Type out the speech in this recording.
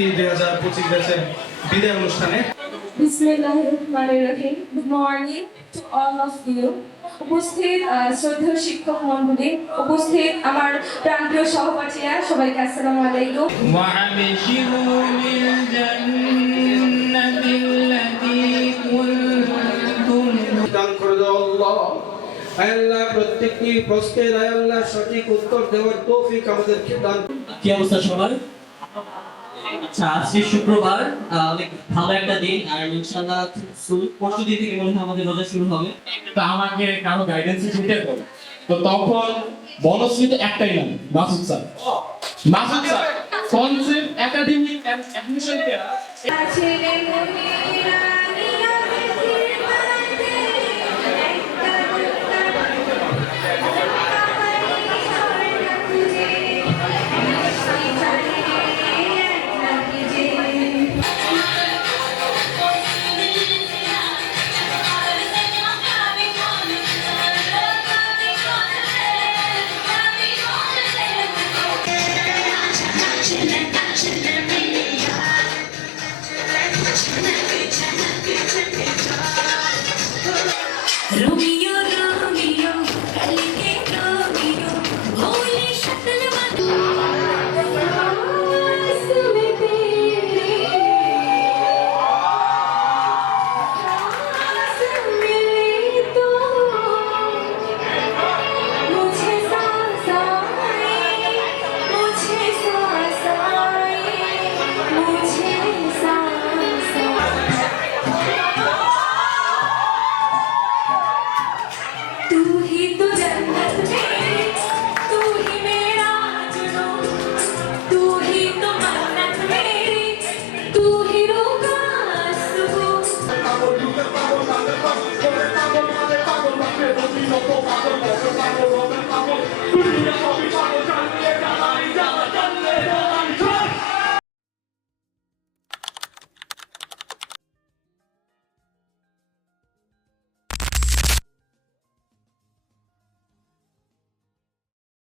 SSC 2025 ব্যাচের বিদায় অনুষ্ঠানে। বিসমিল্লাহিররহমানিররহিম। Good morning to all of you. উপস্থিত শ্রদ্ধেয় শিক্ষক মণ্ডলী, উপস্থিত আমার প্রাণপ্রিয় সহপাঠীরা, সবাইকে আসসালামু আলাইকুম। وأبشروا بالجنة التي كنتم দান করে দাও আল্লাহ। আয় আল্লাহ, প্রত্যেকটি প্রশ্নের আয় আল্লাহ সঠিক উত্তর দেওয়ার তৌফিক আমাদেরকে দান। কি অবস্থা সবার? আচ্ছা, আজকে শুক্রবার, অনেক ভালো একটা দিন, আর ইনশাআল্লাহ পরশু দিন থেকে মনে হয় আমাদের রোজা শুরু হবে। তা আমাকে কারো গাইডেন্সে যেতে হবে। তো তখন বনশ্রীতে একটাই নাম, Masud sir. Masud sir concept academic admission Romeo